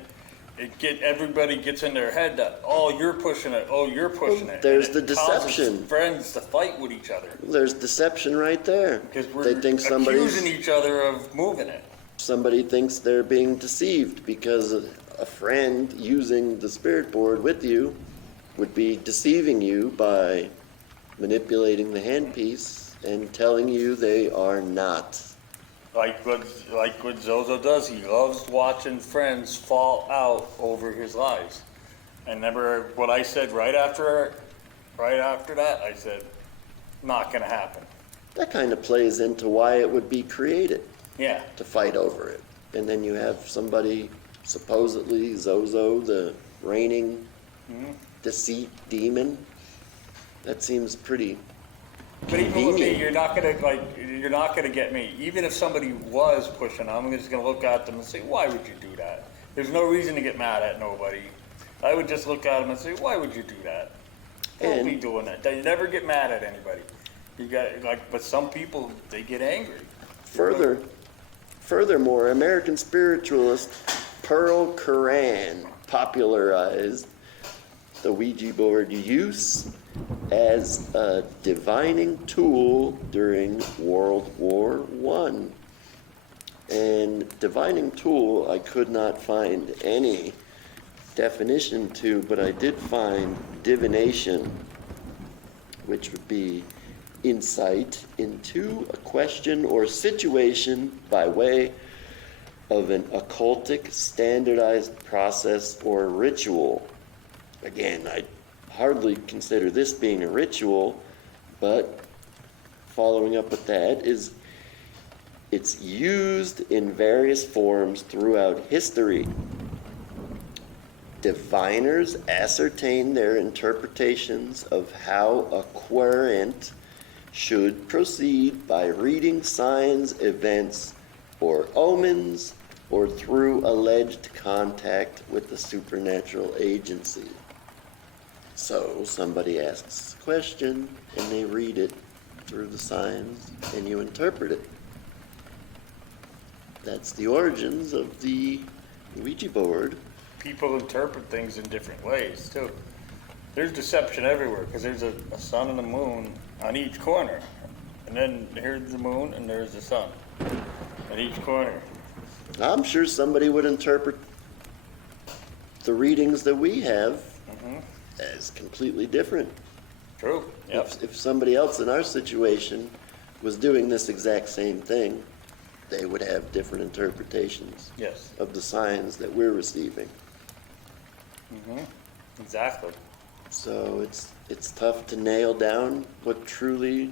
everybody gets in their head that, oh, you're pushing it, oh, you're pushing it. There's and the deception. Causes friends to fight with each other There's deception right there. because we're They think accusing each other of moving it. somebody thinks they're being deceived because a friend using the spirit board with you would be deceiving you by manipulating the handpiece and telling you they are not. Like what ZoZo does, he loves watching friends fall out over his lies. And remember what I said right after that? I said, not gonna happen. That kind of plays into why it would be created, Yeah. to fight over it. And then you have somebody, supposedly ZoZo, the reigning deceit demon. That seems pretty But even with me, convenient. you're not gonna get me. Even if somebody was pushing, I'm just gonna look at them and say, why would you do that? There's no reason to get mad at nobody. I would just look at them and say, why would you do that? Don't be doing that. You never get mad at anybody. You got but some people, they get angry. Furthermore, American spiritualist Pearl Curran popularized the Ouija board use as a divining tool during World War I. And divining tool, I could not find any definition to, but I did find divination, which would be insight into a question or situation by way of an occultic standardized process or ritual. Again, I hardly consider this being a ritual, but following up with that is it's used in various forms throughout history. Diviners ascertain their interpretations of how a querent should proceed by reading signs, events, or omens, or through alleged contact with the supernatural agency. So somebody asks a question, and they read it through the signs, and you interpret it. That's the origins of the Ouija board. People interpret things in different ways too. There's deception everywhere because there's a sun and a moon on each corner, and then here's the moon and there's the sun at each corner. I'm sure somebody would interpret the readings that we have as completely different. True. Yep. If somebody else in our situation was doing this exact same thing, they would have different interpretations Yes. of the signs that we're receiving. Exactly. So it's tough to nail down what truly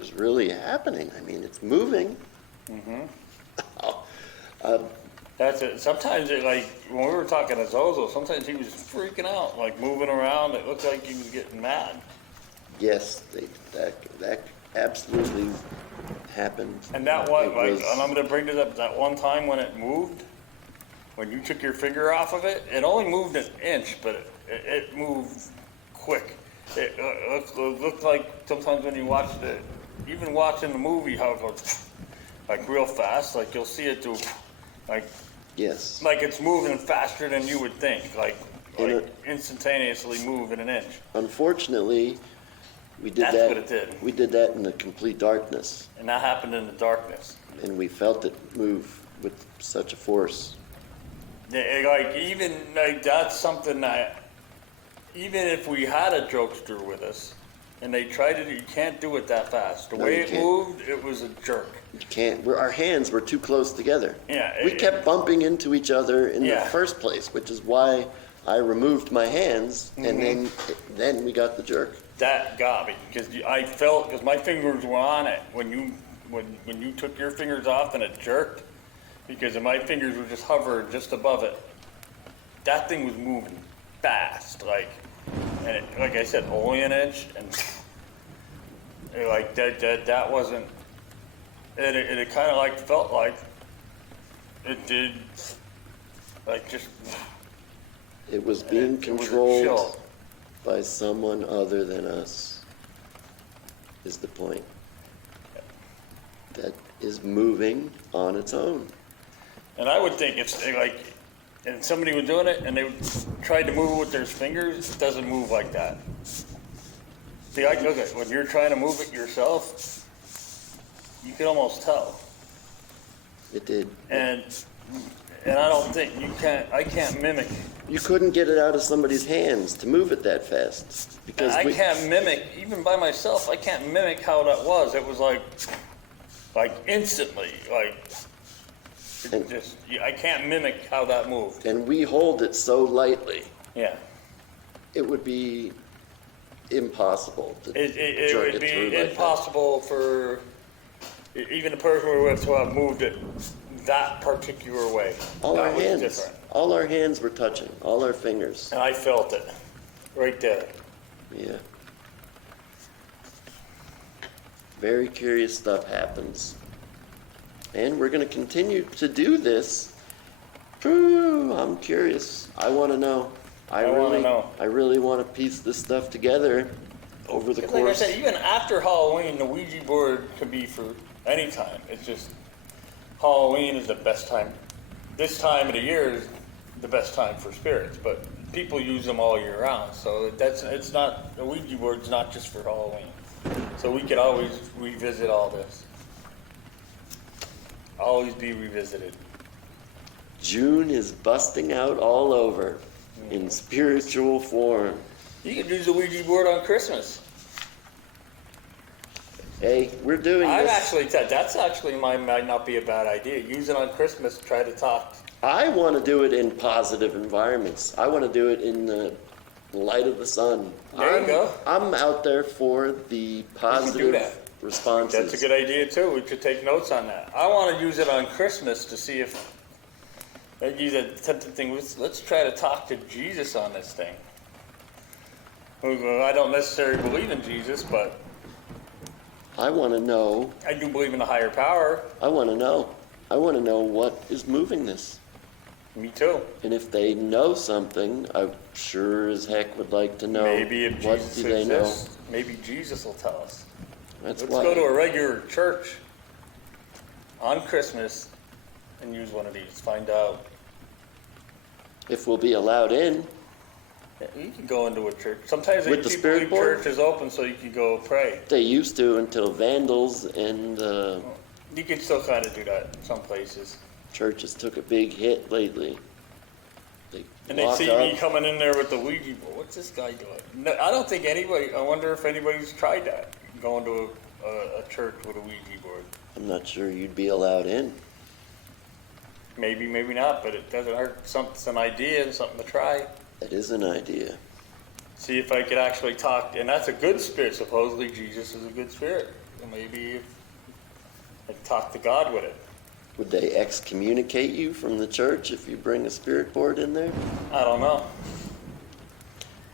is really happening. I mean, it's moving. That's it. Sometimes like when we were talking to ZoZo, sometimes he was freaking out, like moving around. It looked like he was getting mad. Yes, that absolutely happened. And that one, It like, was- and I'm gonna bring this up, that one time when it moved, when you took your finger off of it, it only moved an inch, but it moved quick. It looked like sometimes when you watched it, even watching the movie, how it goes like real fast, like you'll see it do, like Yes. it's moving faster than you would think, like In instantaneously move in an inch. Unfortunately, we did That's that. what it did. We did that in the complete darkness, And that happened in the darkness. and we felt it move with such a force. Yeah, like even like that's something that even if we had a jokester with us and they tried to do, you can't do it that fast. The No, way you it can't. moved, it was a jerk. You can't. Our hands were too close together. Yeah, We kept bumping into each other in Yeah. the first place, which is why I removed my hands, and Mm-hmm. then we got the jerk. That got me because I felt because my fingers were on it when you took your fingers off and it jerked because my fingers were just hovering just above it. That thing was moving fast, and it, like I said, only an inch, and like that wasn't. It kind of like felt like it did, like just. It was and being it was a controlled chill. by someone other than us, is the point. That is moving on its own. And I would think if and somebody was doing it and they tried to move it with their fingers, it doesn't move like that. See, look at when you're trying to move it yourself, you can almost tell. It did. And I don't think I can't mimic. You couldn't get it out of somebody's hands to move it that fast because I can't mimic, even by myself, I can't mimic how that was. It was like instantly, And- I can't mimic how that moved. and we hold it so lightly. Yeah. It would be impossible to It jerk would it through be like impossible for even the person we were with to have moved it that particular way. that. All That our was hands, different. all our hands were touching, all our fingers. And I felt it right there. Yeah. Very curious stuff happens. And we're going to continue to do this. Phew, I'm curious. I want to know. I wanna know. I really want to piece this stuff together over the Like I course. said, even after Halloween, the Ouija board could be for any time. It's just Halloween is the best time. This time of the year is the best time for spirits, but people use them all year round. So it's not, the Ouija board's not just for Halloween. So we could always revisit all this. Always be revisited. June is busting out all over Mm-hmm. in spiritual form. You could use the Ouija board on Christmas. Hey, we're doing I've this. actually, that's actually might not be a bad idea. Use it on Christmas, try to talk. I want to do it in positive environments. I want to do it in the light of the sun. There you go. I'm out there for the positive that. responses. That's a good idea too. We should take notes on that. I want to use it on Christmas to see if, like you said, tempting thing. Let's try to talk to Jesus on this thing. I don't necessarily believe in Jesus, but I want to know. I do believe in a higher power. I want to know. I want to know what is moving this. Me too. And if they know something, I sure as heck would like to know. Maybe if what Jesus do they know? exists, maybe Jesus will tell us. That's Let's why. go to a regular church on Christmas and use one of these. Find out. If we'll be allowed in. Yeah, you can go into a church. Sometimes they With the keep spirit board? churches open so you can go pray. They used to until vandals and You can still kind of do that in some places. churches took a big hit lately. And they lock see up. me coming in there with the Ouija board. What's this guy doing? No, I don't think anybody, I wonder if anybody's tried that. Going to a church with a Ouija board. I'm not sure you'd be allowed in. Maybe, maybe not, but it doesn't hurt. It's an idea and something to try. That is an idea. See if I could actually talk, and that's a good spirit. Supposedly Jesus is a good spirit. And maybe I could talk to God with it. Would they excommunicate you from the church if you bring a spirit board in there? I don't know.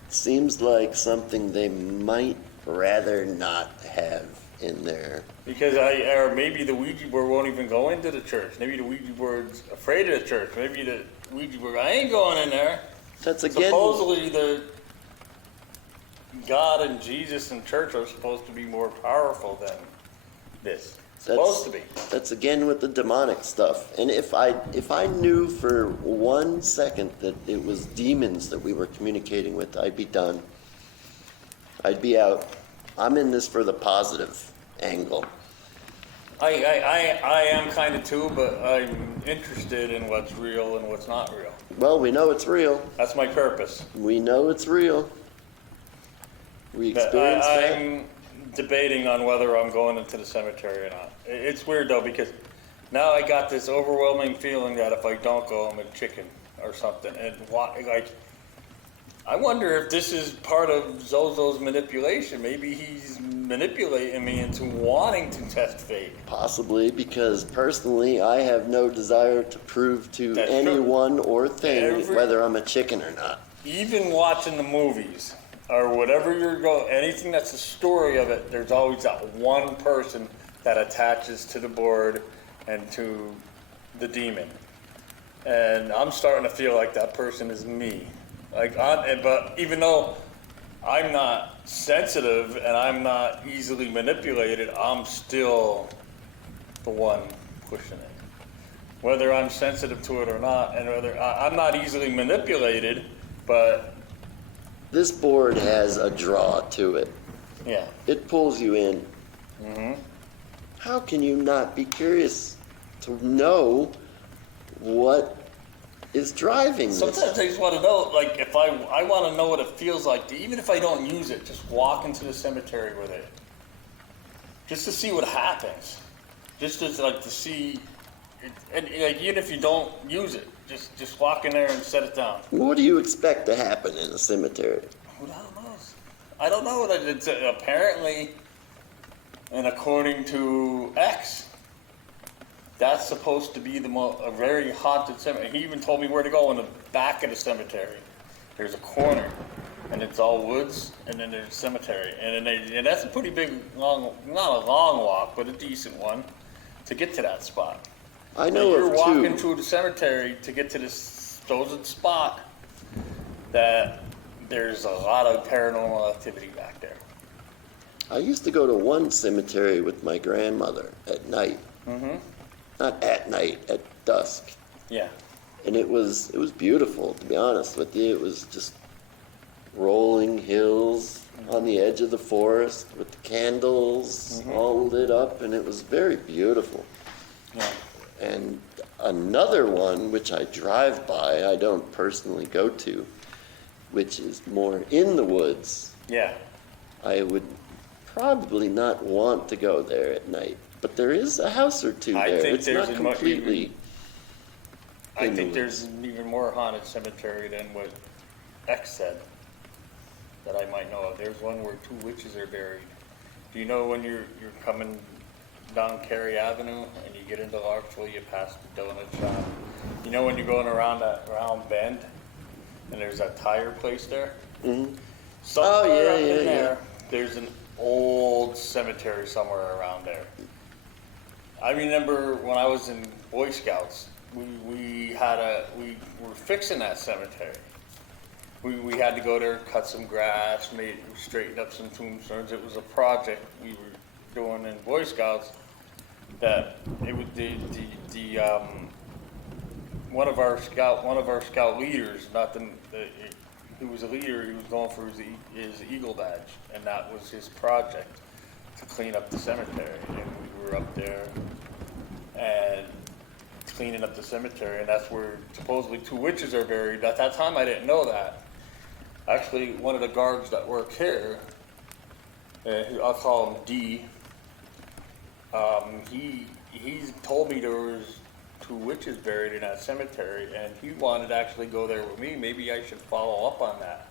Seems like something they might rather not have in there. Because or maybe the Ouija board won't even go into the church. Maybe the Ouija board's afraid of the church. Maybe the Ouija board, I ain't going in there. That's again. Supposedly the God and Jesus and church are supposed to be more powerful than this. Supposed to be. That's again with the demonic stuff. And if I knew for 1 second that it was demons that we were communicating with, I'd be done. I'd be out. I'm in this for the positive angle. I am kind of too, but I'm interested in what's real and what's not real. Well, we know it's real. That's my purpose. We know it's real. We experienced that. I'm debating on whether I'm going into the cemetery or not. It's weird though, because now I got this overwhelming feeling that if I don't go, I'm a chicken or something. And I wonder if this is part of ZoZo's manipulation. Maybe he's manipulating me into wanting to test fate. Possibly, because personally, I have no desire to prove to That's anyone or thing whether I'm a chicken or not. Even watching the movies or whatever anything that's the story of it, there's always that one person that attaches to the board and to the demon. And I'm starting to feel like that person is me. But even though I'm not sensitive and I'm not easily manipulated, I'm still the one pushing it. Whether I'm sensitive to it or not, and whether I'm not easily manipulated, but this board has a draw to it. yeah, It pulls you in. mm-hmm. How can you not be curious to know what is driving this? Sometimes I just want to know, like, if I want to know what it feels like to, even if I don't use it, just walk into the cemetery with it, just to see what happens, just to see, and like, even if you don't use it, just walk in there and set it down. What do you expect to happen in a cemetery? Who the hell knows? I don't know. It's apparently, and according to X, that's supposed to be a very haunted cemetery. He even told me where to go in the back of the cemetery. There's a corner, and it's all woods, and then there's a cemetery. And that's a pretty big, not a long walk, but a decent one to get to that spot. I know you're of walking two. through the cemetery to get to this supposed spot that there's a lot of paranormal activity back there. I used to go to one cemetery with my grandmother at night. Mm-hmm. Not at night, at dusk. Yeah. And it was beautiful, to be honest with you. It was just rolling hills on the edge of the forest with the candles all lit up, and it was very beautiful. Yeah. And another one, which I drive by, I don't personally go to, which is more in the woods. Yeah. I would probably not want to go there at night. But there is a house or two there. It's not completely. I think there's an even more haunted cemetery than what X said that I might know of. There's one where 2 witches are buried. Do you know when you're coming down Cary Avenue and you get into Larksville, you pass the donut shop? You know when you're going around that round bend and there's that tire place there? Mm-hmm. Somewhere up in there, there's an old cemetery somewhere around there. I remember when I was in Boy Scouts, we were fixing that cemetery. We had to go there, cut some grass, straighten up some tombstones. It was a project we were doing in Boy Scouts that it was one of our scout leaders, he was a leader. He was going for his Eagle badge, and that was his project to clean up the cemetery. And we were up there and cleaning up the cemetery, and that's where supposedly 2 witches are buried. At that time, I didn't know that. Actually, one of the guards that work here, I'll call him D. He told me there was 2 witches buried in that cemetery, and he wanted to actually go there with me. Maybe I should follow up on that,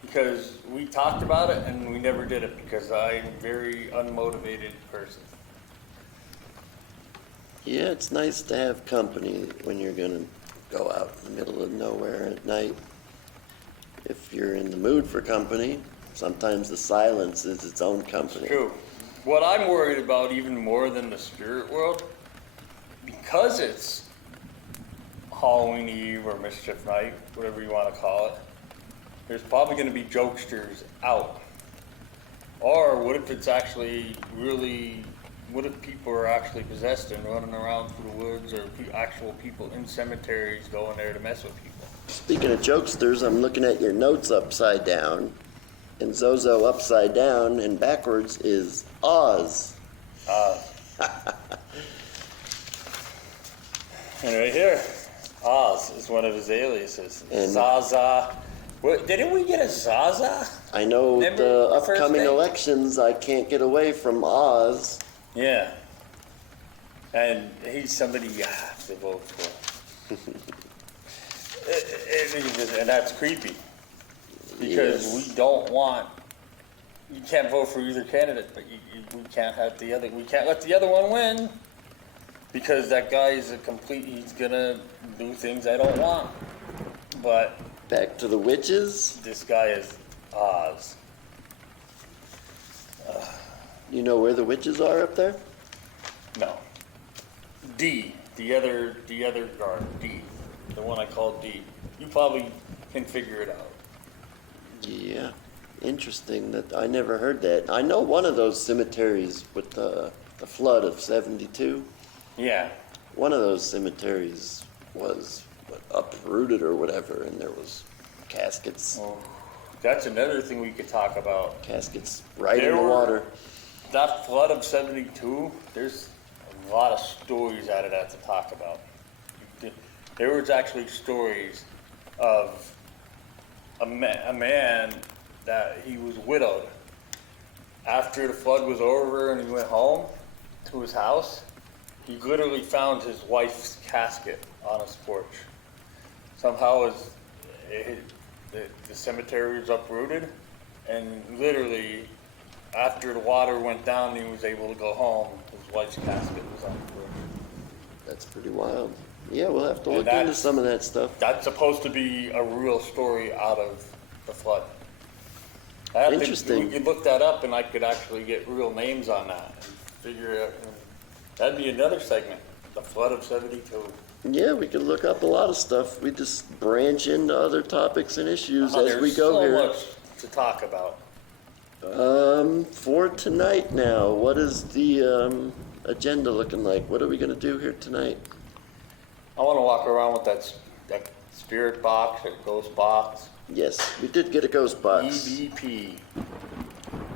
because we talked about it and we never did it because I'm a very unmotivated person. Yeah, it's nice to have company when you're going to go out in the middle of nowhere at night. If you're in the mood for company, sometimes the silence is its own company. True. what I'm worried about even more than the spirit world, because it's Halloween Eve or Mischief Night, whatever you want to call it, there's probably going to be jokesters out. Or what if it's actually really, what if people are actually possessed and running around through the woods, or actual people in cemeteries going there to mess with people? Speaking of jokesters, I'm looking at your notes upside down, and ZoZo upside down and backwards is Oz. And right here, Oz is one of his aliases. And Zaza. What, didn't we get a Zaza? I know Remember the the first upcoming day? elections, I can't get away from Oz. Yeah. And he's somebody you have to vote for. And that's creepy. Because Yes. we don't want, you can't vote for either candidate, but we can't have the other, we can't let the other one win. Because that guy is he's gonna do things I don't want. But Back to the witches. this guy is Oz. You know where the witches are up there? No. D, the other guard, D. The one I call D. You probably can figure it out. Yeah. Interesting that I never heard that. I know one of those cemeteries with the flood of 72. Yeah. One of those cemeteries was uprooted or whatever, and there was caskets. Well, that's another thing we could talk about. Caskets right There in the were- water. That flood of 72, there's a lot of stories out of that to talk about. There was actually stories of a man that he was widowed. After the flood was over and he went home to his house, he literally found his wife's casket on his porch. Somehow the cemetery was uprooted, and literally after the water went down, he was able to go home. His wife's casket was on the porch. That's pretty wild. Yeah, we'll have to And look into that's- some of that stuff. That's supposed to be a real story out of the flood. I have Interesting. we could look that up, and I could actually get real names on that and figure it out. That'd be another segment, the flood of 72. Yeah, we could look up a lot of stuff. We just branch into other topics and issues as we There's go so here. much to talk about. For tonight now, what is the agenda looking like? What are we gonna do here tonight? I want to walk around with that spirit box, or ghost box, Yes, we did get a ghost box. EVP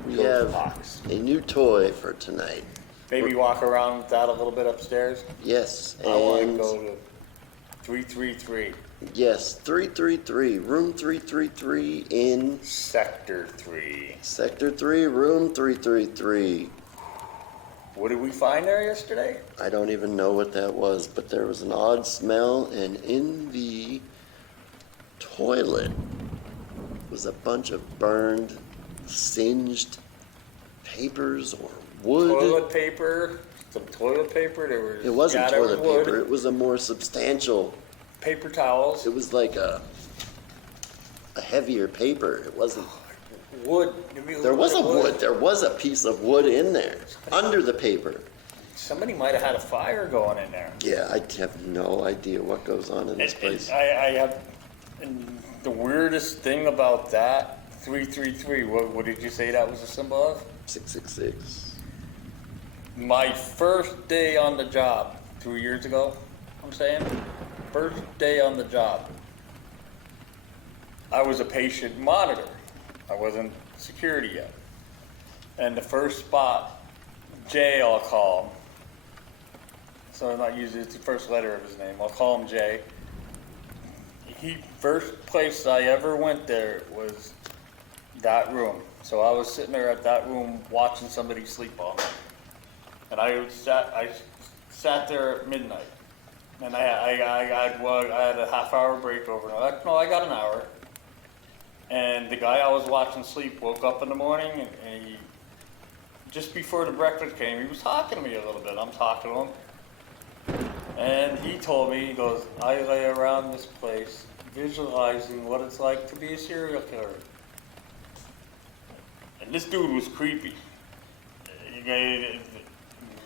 We ghost have box. a new toy for tonight. Maybe walk around with that a little bit upstairs. Yes, I want to and go to 333, yes, 333, room 333 in Sector 3. Sector 3, room 333. What did we find there yesterday? I don't even know what that was, but there was an odd smell, and in the toilet was a bunch of burned, singed papers or wood. Toilet paper, some toilet paper. There was. It wasn't there was toilet wood, paper, it was a more substantial, Paper towels. it was like a heavier paper. It wasn't, Wood. there was a wood, there was a piece of wood in there, under the paper. Somebody might have had a fire going in there. Yeah, I have no idea what goes on in this place. I have. And the weirdest thing about that 333. What did you say that was a symbol of? 666. My first day on the job 2 years ago. I'm saying, first day on the job. I was a patient monitor. I wasn't security yet. And the first spot, Jay, I'll call him. So I'm not using it's the first letter of his name. I'll call him Jay. First place I ever went there was that room. So I was sitting there at that room watching somebody sleep all night. And I sat there at midnight. And I had a half-hour break overnight. No, I got an hour. And the guy I was watching sleep woke up in the morning, and he, just before the breakfast came, he was talking to me a little bit. I'm talking to him. And he told me, he goes, I lay around this place visualizing what it's like to be a serial killer. And this dude was creepy.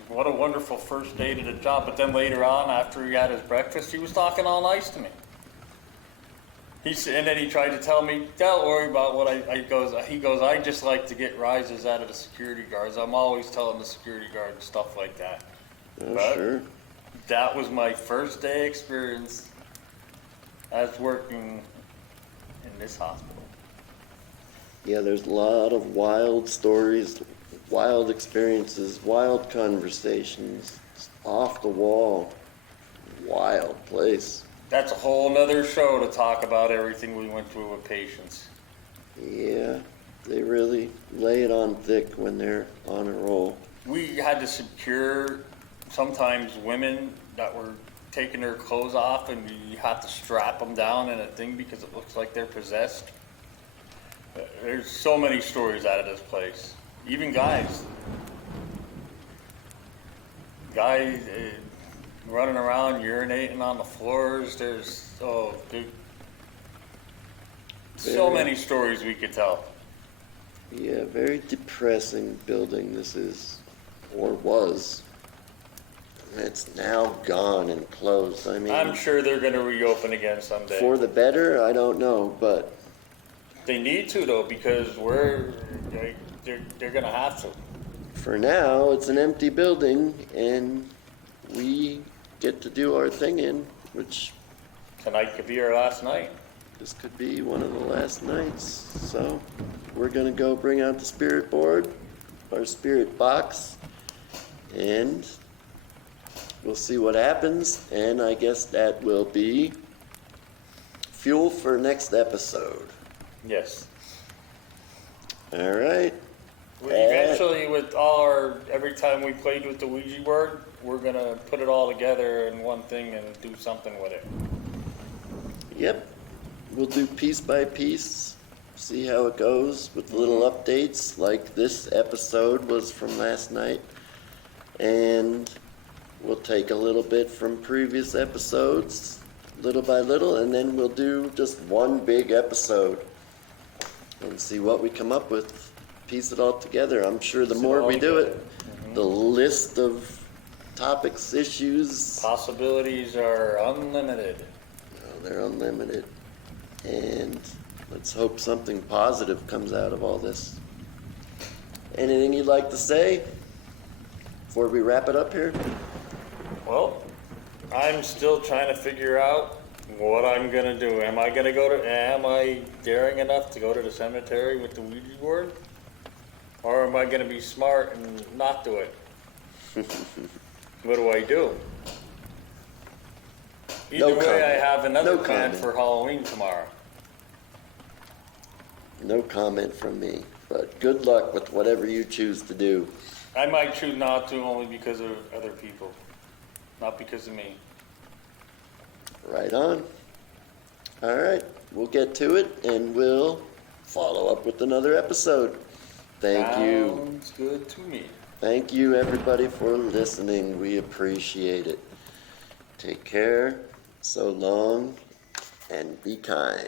what a wonderful first day to the job. But then later on, after he had his breakfast, he was talking all nice to me. And then he tried to tell me, don't worry about what he goes, I just like to get rises out of the security guards. I'm always telling the security guards stuff like that. Oh, but sure. That was my first day experience as working in this hospital. Yeah, there's a lot of wild stories, wild experiences, wild conversations, off the wall, wild place. That's a whole nother show to talk about everything we went through with patients. Yeah, they really lay it on thick when they're on a roll. We had to secure sometimes women that were taking their clothes off, and you have to strap them down in a thing because it looks like they're possessed. There's so many stories out of this place. Even guys running around urinating on the floors. There's so many stories we could tell. Yeah, very depressing building this is, or was. It's now gone and closed. I mean, I'm sure they're going to reopen again someday. For the better, I don't know, but they need to, though, because they're going to have to. For now, it's an empty building, and we get to do our thing in, which Tonight could be our last night. this could be one of the last nights. So we're going to go bring out the spirit board, our spirit box, and we'll see what happens. And I guess that will be fuel for next episode. Yes. All right. Eventually, with every time we played with the Ouija board, we're going to put it all together in one thing and do something with it. Yep. We'll do piece by piece, see how it goes with little updates, like this episode was from last night. And we'll take a little bit from previous episodes, little by little, and then we'll do just one big episode and see what we come up with. Piece it all together. I'm sure the more we do it, the list of topics, issues, possibilities are unlimited. They're unlimited. And let's hope something positive comes out of all this. Anything you'd like to say before we wrap it up here? Well, I'm still trying to figure out what I'm going to do. Am I daring enough to go to the cemetery with the Ouija board? Or am I going to be smart and not do it? What do I do? Either way, I have another plan for Halloween tomorrow. No comment from me, but good luck with whatever you choose to do. I might choose not to, only because of other people, not because of me. Right on. All right, we'll get to it, and we'll follow up with another episode. Thank you. Sounds good to me. Thank you, everybody, for listening. We appreciate it. Take care. So long, and be kind.